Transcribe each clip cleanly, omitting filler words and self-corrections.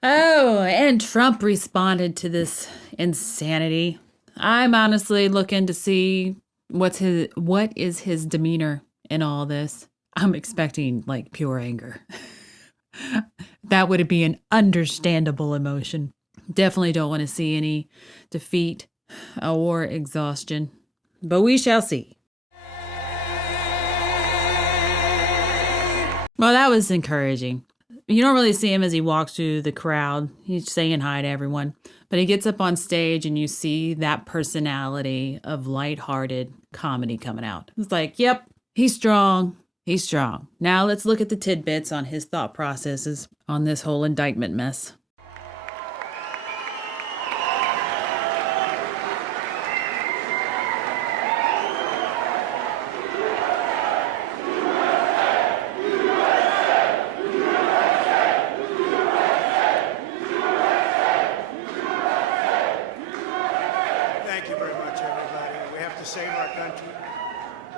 Oh, and Trump responded to this insanity. I'm honestly looking to see what is his demeanor in all this. I'm expecting like pure anger. That would be an understandable emotion. Definitely don't want to see any defeat or exhaustion, but we shall see. Well, that was encouraging. You don't really see him as he walks through the crowd. He's saying hi to everyone. But he gets up on stage and you see that personality of lighthearted comedy coming out. It's like, yep, he's strong. He's strong. Now let's look at the tidbits on his thought processes on this whole indictment mess. Thank you very much, everybody. We have to save our country.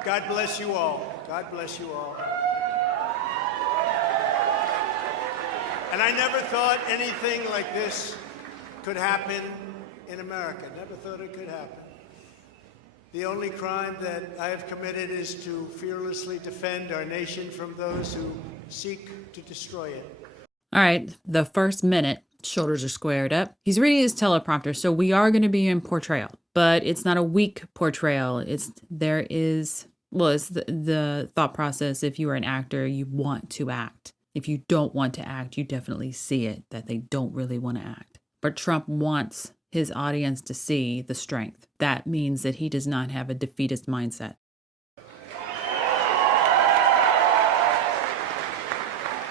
God bless you all. God bless you all. And I never thought anything like this could happen in America. Never thought it could happen. The only crime that I have committed is to fearlessly defend our nation from those who seek to destroy it. All right, the first minute, shoulders are squared up. He's reading his teleprompter, so we are going to be in portrayal, but it's not a weak portrayal. It's the thought process. If you are an actor, you want to act. If you don't want to act, you definitely see it that they don't really want to act. But Trump wants his audience to see the strength. That means that he does not have a defeatist mindset.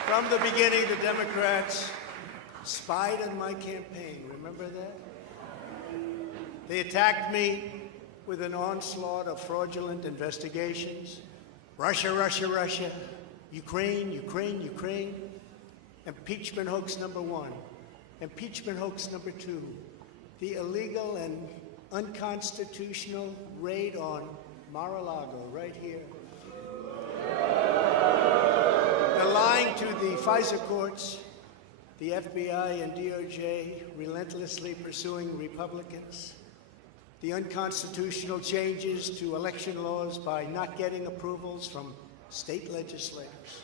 From the beginning, the Democrats spied on my campaign. Remember that? They attacked me with an onslaught of fraudulent investigations. Russia, Russia, Russia. Ukraine, Ukraine, Ukraine. Impeachment hoax number 1. Impeachment hoax number 2. The illegal and unconstitutional raid on Mar-a-Lago, right here. The lying to the FISA courts, the FBI and DOJ relentlessly pursuing Republicans, the unconstitutional changes to election laws by not getting approvals from state legislators,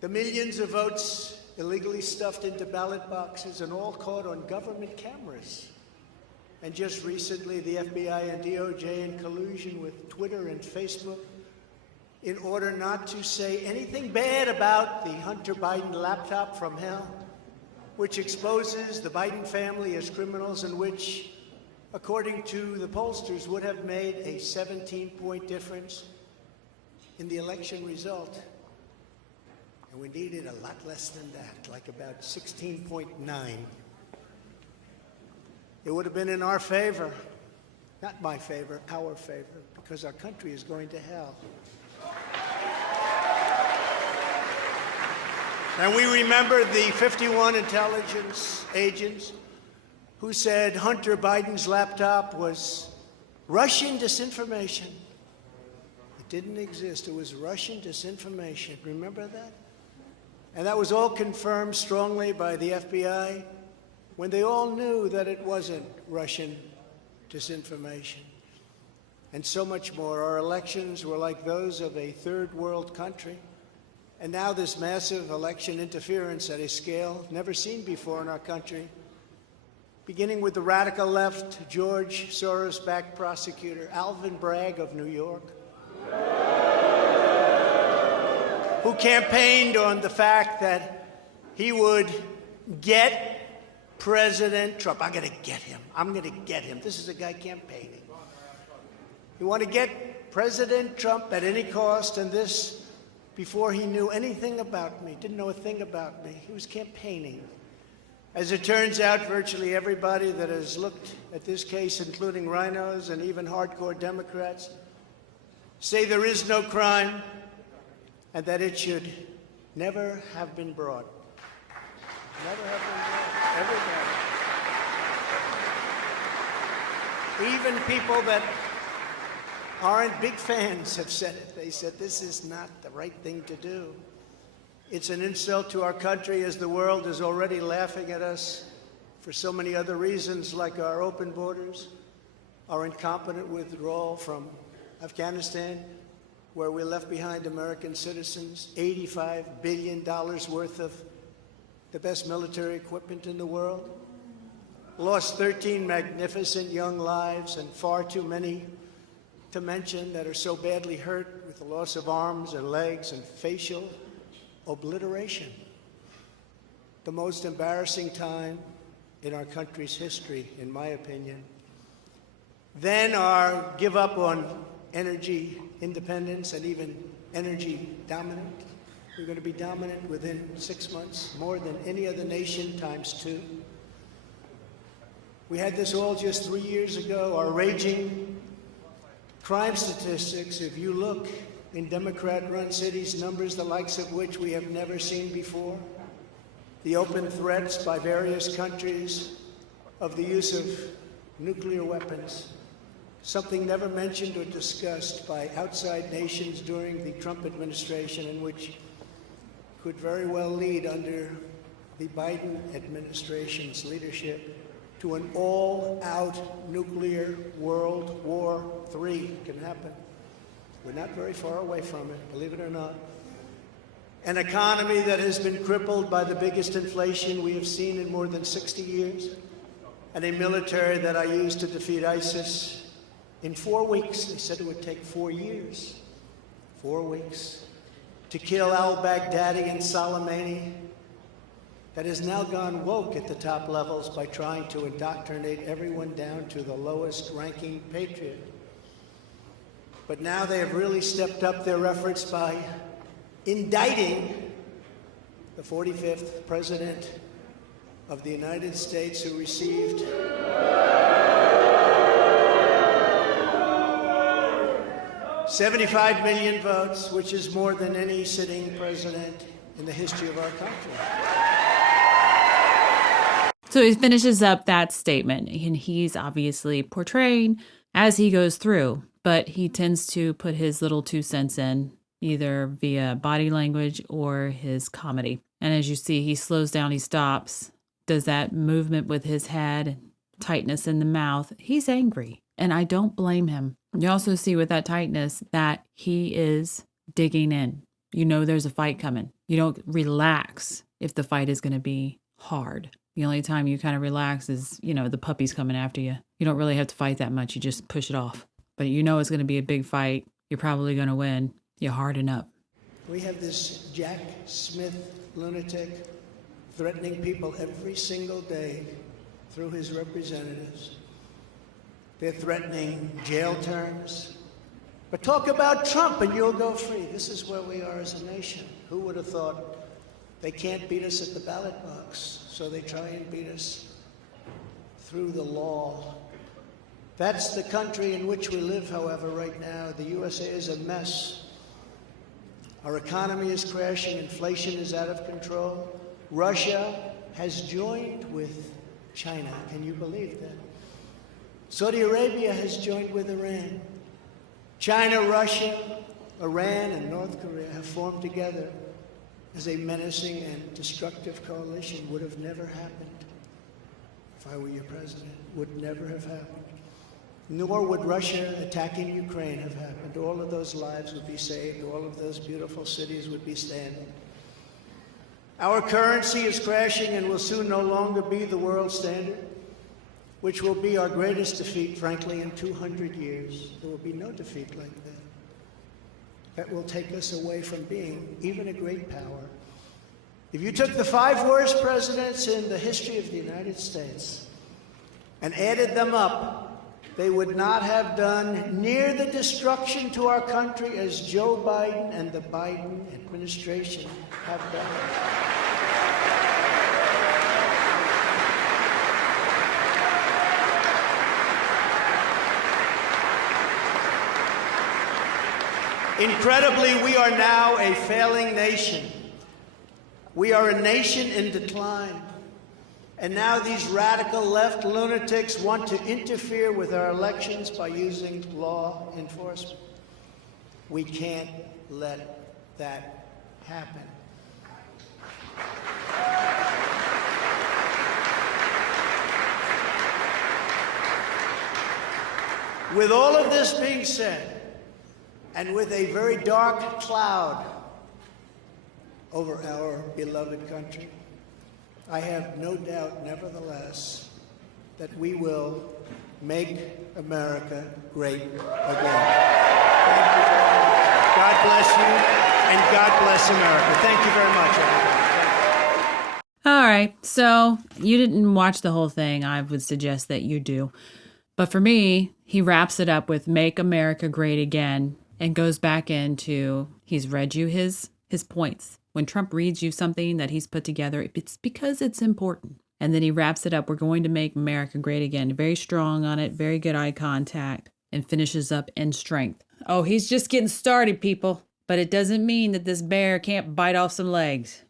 the millions of votes illegally stuffed into ballot boxes and all caught on government cameras. And just recently, the FBI and DOJ in collusion with Twitter and Facebook in order not to say anything bad about the Hunter Biden laptop from hell, which exposes the Biden family as criminals and which, according to the pollsters, would have made a 17-point difference in the election result. And we needed a lot less than that, like about 16.9. It would have been in our favor, not my favor, our favor, because our country is going to hell. And we remember the 51 intelligence agents who said Hunter Biden's laptop was Russian disinformation. It didn't exist. It was Russian disinformation. Remember that? And that was all confirmed strongly by the FBI when they all knew that it wasn't Russian disinformation. And so much more. Our elections were like those of a third world country. And now this massive election interference at a scale never seen before in our country, beginning with the radical left, George Soros-backed prosecutor Alvin Bragg of New York, who campaigned on the fact that he would get President Trump. I'm going to get him. I'm going to get him. This is a guy campaigning. He wanted to get President Trump at any cost, and this before he knew anything about me, didn't know a thing about me. He was campaigning. As it turns out, virtually everybody that has looked at this case, including rhinos and even hardcore Democrats, say there is no crime and that it should never have been brought. Never have been brought. Everybody. Even people that aren't big fans have said it. They said this is not the right thing to do. It's an insult to our country, as the world is already laughing at us for so many other reasons, like our open borders, our incompetent withdrawal from Afghanistan, where we left behind American citizens, $85 billion worth of the best military equipment in the world, lost 13 magnificent young lives, and far too many to mention that are so badly hurt with the loss of arms and legs and facial obliteration. The most embarrassing time in our country's history, in my opinion. Then our give up on energy independence and even energy dominant. We're going to be dominant within 6 months, more than any other nation ×2. We had this all just 3 years ago. Our raging crime statistics, if you look in Democrat-run cities, numbers the likes of which we have never seen before. The open threats by various countries of the use of nuclear weapons, something never mentioned or discussed by outside nations during the Trump administration, and which could very well lead under the Biden administration's leadership to an all-out nuclear World War III. Can happen. We're not very far away from it, believe it or not. An economy that has been crippled by the biggest inflation we have seen in more than 60 years, and a military that I used to defeat ISIS in 4 weeks. They said it would take 4 years. 4 weeks. To kill al-Baghdadi and Soleimani, that has now gone woke at the top levels by trying to indoctrinate everyone down to the lowest ranking patriot. But now they have really stepped up their efforts by indicting the 45th President of the United States, who received $75 million votes, which is more than any sitting president in the history of our country. So he finishes up that statement, and he's obviously portraying as he goes through, but he tends to put his little 2 cents in, either via body language or his comedy. And as you see, he slows down, he stops, does that movement with his head, tightness in the mouth. He's angry, and I don't blame him. You also see with that tightness that he is digging in. You know there's a fight coming. You don't relax if the fight is going to be hard. The only time you kind of relax is, the puppy's coming after you. You don't really have to fight that much. You just push it off. But you know it's going to be a big fight. You're probably going to win. You harden up. We have this Jack Smith lunatic threatening people every single day through his representatives. They're threatening jail terms. But talk about Trump and you'll go free. This is where we are as a nation. Who would have thought? They can't beat us at the ballot box, so they try and beat us through the law. That's the country in which we live, however, right now. The USA is a mess. Our economy is crashing. Inflation is out of control. Russia has joined with China. Can you believe that? Saudi Arabia has joined with Iran. China, Russia, Iran, and North Korea have formed together as a menacing and destructive coalition. Would have never happened if I were your president. Would never have happened. Nor would Russia attacking Ukraine have happened. All of those lives would be saved. All of those beautiful cities would be standing. Our currency is crashing and will soon no longer be the world standard, which will be our greatest defeat, frankly, in 200 years. There will be no defeat like that. That will take us away from being even a great power. If you took the 5 worst presidents in the history of the United States and added them up, they would not have done near the destruction to our country as Joe Biden and the Biden administration have done. Incredibly, we are now a failing nation. We are a nation in decline. And now these radical left lunatics want to interfere with our elections by using law enforcement. We can't let that happen. With all of this being said, and with a very dark cloud over our beloved country, I have no doubt, nevertheless, that we will make America great again. Thank you very much. God bless you, and God bless America. Thank you very much, everybody. All right, so you didn't watch the whole thing. I would suggest that you do. But for me, he wraps it up with "Make America Great Again" and goes back into, he's read you his points. When Trump reads you something that he's put together, it's because it's important. And then he wraps it up, "We're going to make America great again." Very strong on it, very good eye contact, and finishes up in strength. Oh, he's just getting started, people. But it doesn't mean that this bear can't bite off some legs.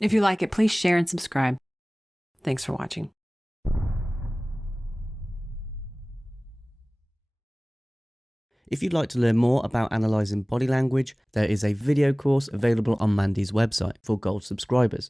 If you like it, please share and subscribe. Thanks for watching. If you'd like to learn more about analysing body language, there is a video course available on Mandy's website for Gold subscribers.